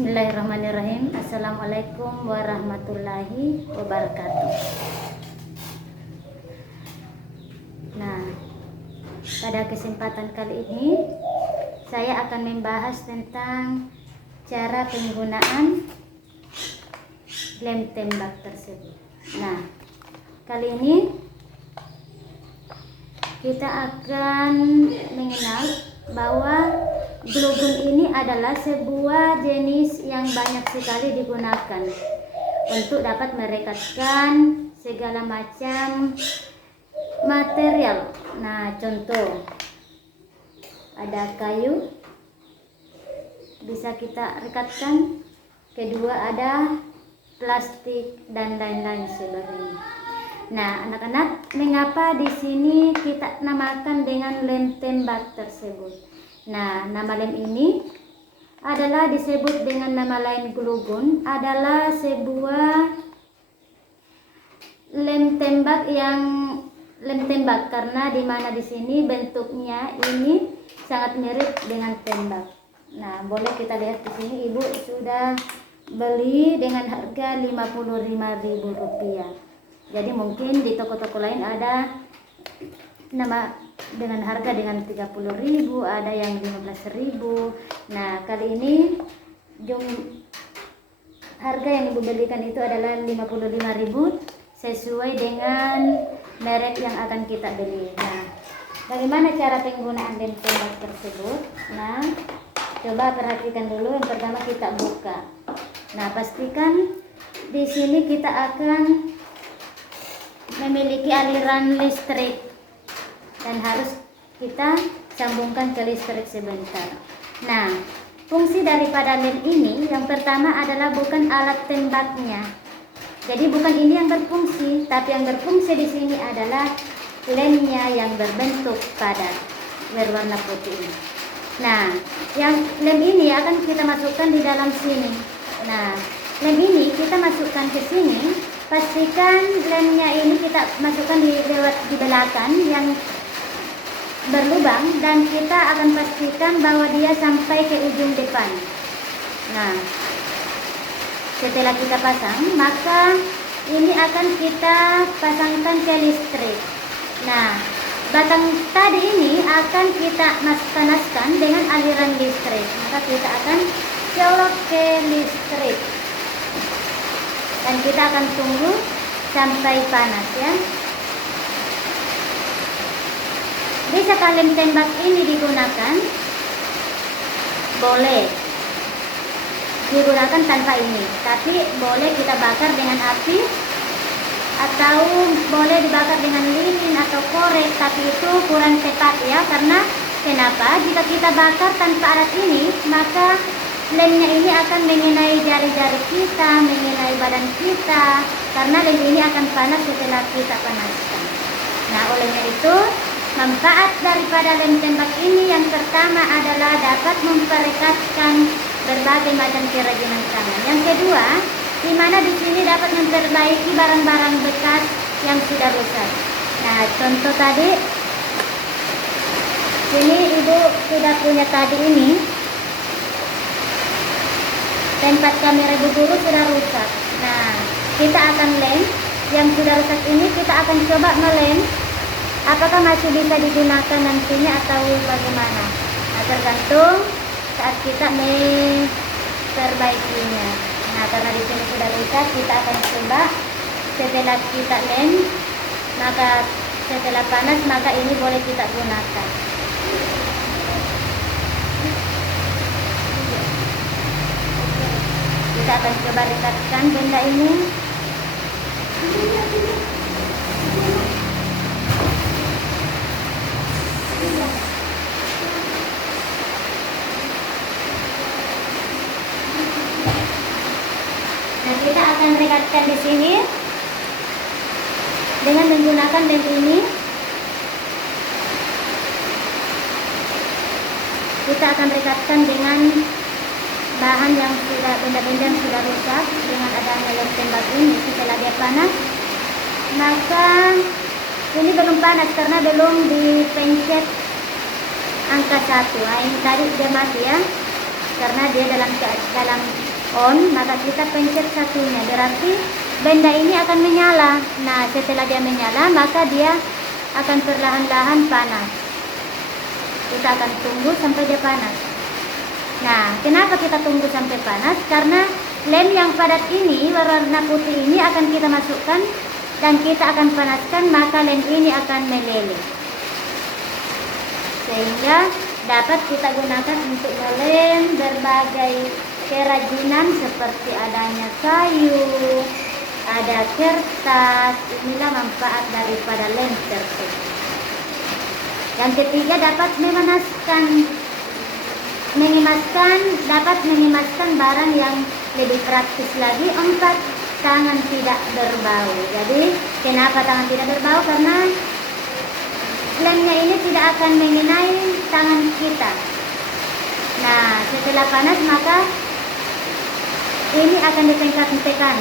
Bismillahirrahmanirrahim. Assalamualaikum warahmatullahi wabarakatuh. Nah, pada kesempatan kali ini saya akan membahas tentang cara penggunaan lem tembak tersebut. Nah, kali ini kita akan mengenal bahwa glue gun ini adalah sebuah jenis yang banyak sekali digunakan untuk dapat merekatkan segala macam material. Nah, contoh ada kayu bisa kita rekatkan, kedua ada plastik dan lain-lain sebagainya. Nah, anak-anak, mengapa di sini kita namakan dengan lem tembak tersebut? Nah, nama lem ini adalah disebut dengan nama lain glue gun, adalah sebuah lem tembak karena di mana di sini bentuknya ini sangat mirip dengan tembak. Nah, boleh kita lihat di sini ibu sudah beli dengan harga Rp55.000. Jadi mungkin di toko-toko lain ada nama dengan harga dengan 30.000, ada yang 15.000. Nah, kali ini harga yang ibu belikan itu adalah 55.000 sesuai dengan merek yang akan kita beli. Nah, bagaimana cara penggunaan lem tembak tersebut? Nah, coba perhatikan dulu. Yang pertama kita buka. Nah, pastikan di sini kita akan memiliki aliran listrik dan harus kita sambungkan ke listrik sebentar. Nah, fungsi daripada lem ini yang pertama adalah bukan alat tembaknya. Jadi bukan ini yang berfungsi, tapi yang berfungsi di sini adalah lemnya yang berbentuk padat berwarna putih ini. Nah, yang lem ini akan kita masukkan di dalam sini. Nah, lem ini kita masukkan ke sini. Pastikan lemnya ini kita masukkan di belakang yang berlubang, dan kita akan pastikan bahwa dia sampai ke ujung depan. Nah, setelah kita pasang, maka ini akan kita pasangkan ke listrik. Nah, batang tadi ini akan kita panaskan dengan aliran listrik. Maka kita akan colok ke listrik dan kita akan tunggu sampai panas ya. Bisakah lem tembak ini digunakan? Boleh digunakan tanpa ini, tapi boleh kita bakar dengan api atau boleh dibakar dengan lilin atau korek, tapi itu kurang tepat ya. Karena kenapa? Jika kita bakar tanpa alat ini, maka lemnya ini akan mengenai jari-jari kita, mengenai badan kita, karena lem ini akan panas setelah kita panaskan. Nah, olehnya itu manfaat daripada lem tembak ini yang pertama adalah dapat memperekatkan berbagai macam kerajinan tangan. Yang kedua, di mana di sini dapat memperbaiki barang-barang bekas yang sudah rusak. Nah, contoh tadi, sini ibu sudah punya tadi ini, tempat kamera ibu guru sudah rusak. Nah, kita akan lem yang sudah rusak ini, kita akan coba melem apakah masih bisa digunakan nantinya atau bagaimana. Nah, tergantung saat kita memperbaikinya. Nah, karena di sini sudah rusak, kita akan coba setelah kita lem, maka setelah panas, maka ini boleh kita gunakan. Kita akan coba rekatkan benda ini. Nah, kita akan rekatkan di sini dengan menggunakan lem ini. Kita akan rekatkan dengan bahan yang sudah, benda-benda yang sudah rusak dengan adanya lem tembak ini. Setelah dia panas, maka ini belum panas karena belum dipencet angka 1. Nah, ini tadi dia mati ya. karena dia dalam on, maka kita pencet satunya, berarti benda ini akan menyala. Nah, setelah dia menyala, maka dia akan perlahan-lahan panas. Kita akan tunggu sampai dia panas. Nah, kenapa kita tunggu sampai panas? Karena lem yang padat ini, warna putih ini akan kita masukkan dan kita akan panaskan, maka lem ini akan meleleh. Sehingga dapat kita gunakan untuk melem berbagai kerajinan seperti adanya kayu, ada kertas. Inilah manfaat daripada lem tersebut. Yang ketiga, dapat dapat mengemaskan barang yang lebih praktis lagi. 4, tangan tidak berbau. Jadi kenapa tangan tidak berbau? Karena lemnya ini tidak akan mengenai tangan kita. Nah, setelah panas maka ini akan ditekan.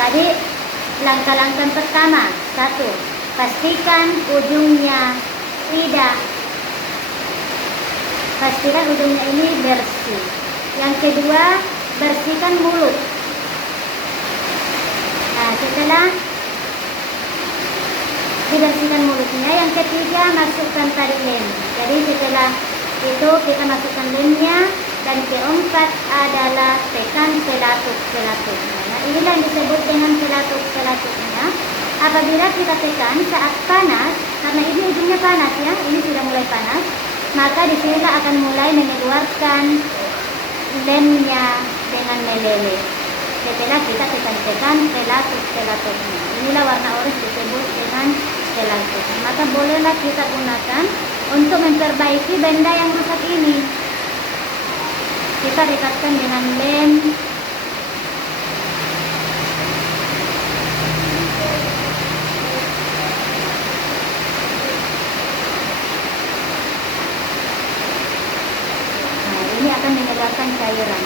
Tadi langkah-langkah pertama, 1, pastikan ujungnya ini bersih. Yang kedua, bersihkan mulut. Nah, setelah dibersihkan mulutnya, yang ketiga masukkan tadi lem. Jadi setelah itu kita masukkan lemnya, dan keempat adalah tekan celatuk. Nah, inilah yang disebut dengan celatuknya. Apabila kita tekan saat panas, karena ini ujungnya panas ya, ini sudah mulai panas, maka di sini akan mulai mengeluarkan lemnya dengan meleleh. Setelah kita tekan celatuknya. Inilah warna orange disebut dengan celatuk. Maka bolehlah kita gunakan untuk memperbaiki benda yang rusak ini. Kita rekatkan dengan lem. Nah, ini akan mengeluarkan cairan,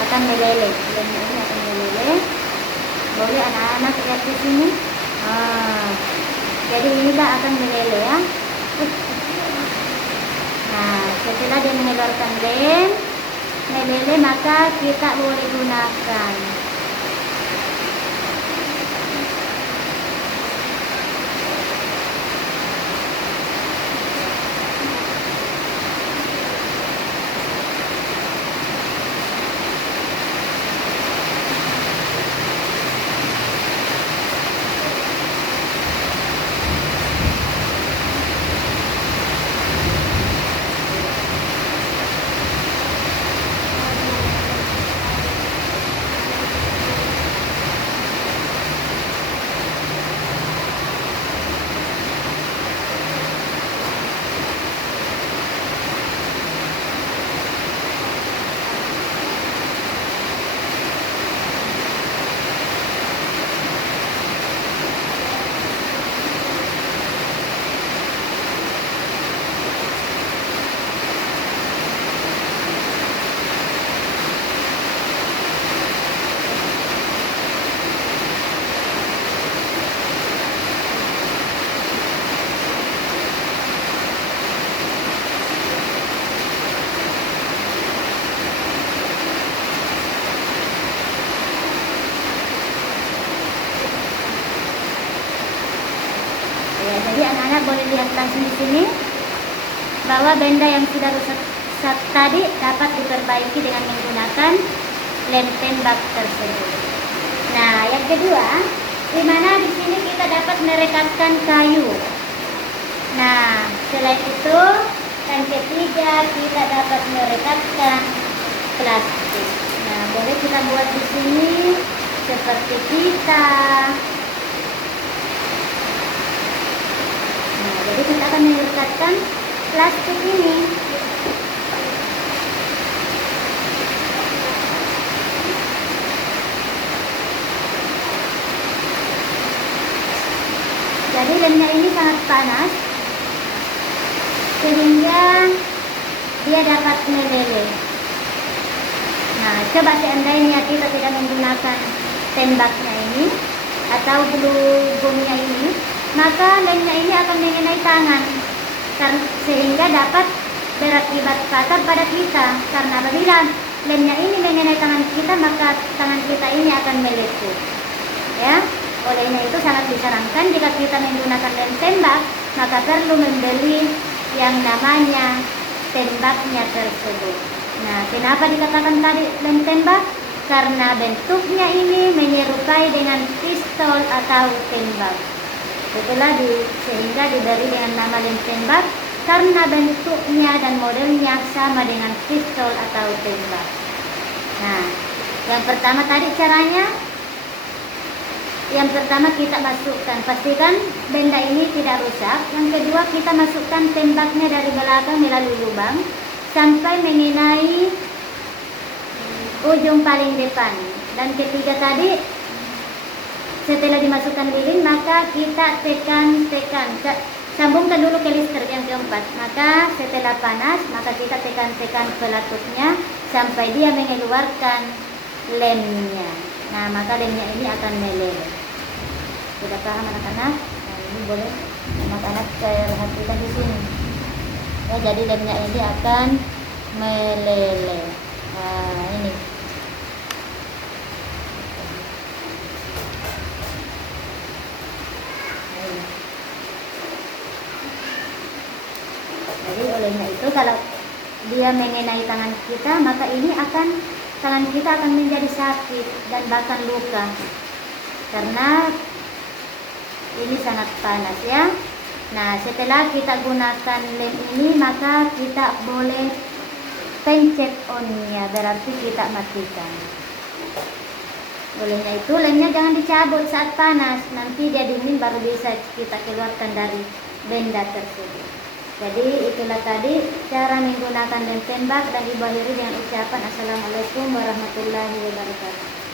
akan meleleh. Lemnya ini akan meleleh. Boleh anak-anak lihat di sini. Jadi inilah akan meleleh ya. Nah, setelah dia mengeluarkan lem meleleh, maka kita boleh gunakan. Ya, jadi anak-anak boleh lihat langsung di sini bahwa benda yang sudah rusak tadi dapat diperbaiki dengan menggunakan lem tembak tersebut. Nah, yang kedua, di mana di sini kita dapat merekatkan kayu. Nah, selain itu, yang ketiga kita dapat merekatkan plastik. Nah, boleh kita buat di sini seperti kita. Jadi kita akan merekatkan plastik ini. Jadi lemnya ini sangat panas sehingga dia dapat meleleh. Nah, coba seandainya kita tidak menggunakan tembaknya ini atau glue gunnya ini, maka lemnya ini akan mengenai tangan. dapat berakibat fatal pada kita. Karena apabila lemnya ini mengenai tangan kita, maka tangan kita ini akan melepuh. Ya, olehnya itu sangat disarankan jika kita menggunakan lem tembak, maka perlu membeli yang namanya tembaknya tersebut. Nah, kenapa dikatakan tadi lem tembak? Karena bentuknya ini menyerupai dengan pistol atau tembak. Sehingga diberi dengan nama lem tembak karena bentuknya dan modelnya sama dengan pistol atau tembak. Nah, yang pertama tadi caranya, yang pertama kita masukkan, pastikan benda ini tidak rusak. Yang kedua, kita masukkan tembaknya dari belakang melalui lubang sampai mengenai ujung paling depan. Dan ketiga tadi, setelah dimasukkan lilin, maka kita tekan, sambungkan dulu ke listrik yang keempat. Maka setelah panas, maka kita tekan pelatutnya sampai dia mengeluarkan lemnya. Nah, maka lemnya ini akan meleleh. Sudah paham anak-anak? Nah, ini boleh anak-anak perhatikan di sini. Ya, jadi lemnya ini akan meleleh. Nah, ini. Jadi olehnya itu kalau dia mengenai tangan kita, maka ini tangan kita akan menjadi sakit dan bahkan luka karena ini sangat panas ya. Nah, setelah kita gunakan lem ini, maka kita boleh pencet on-nya, berarti kita matikan. Olehnya itu lemnya jangan dicabut saat panas, nanti dia dingin baru bisa kita keluarkan dari benda tersebut. Jadi itulah tadi cara menggunakan lem tembak, dan Ibu akhiri dengan ucapan Assalamualaikum warahmatullahi wabarakatuh.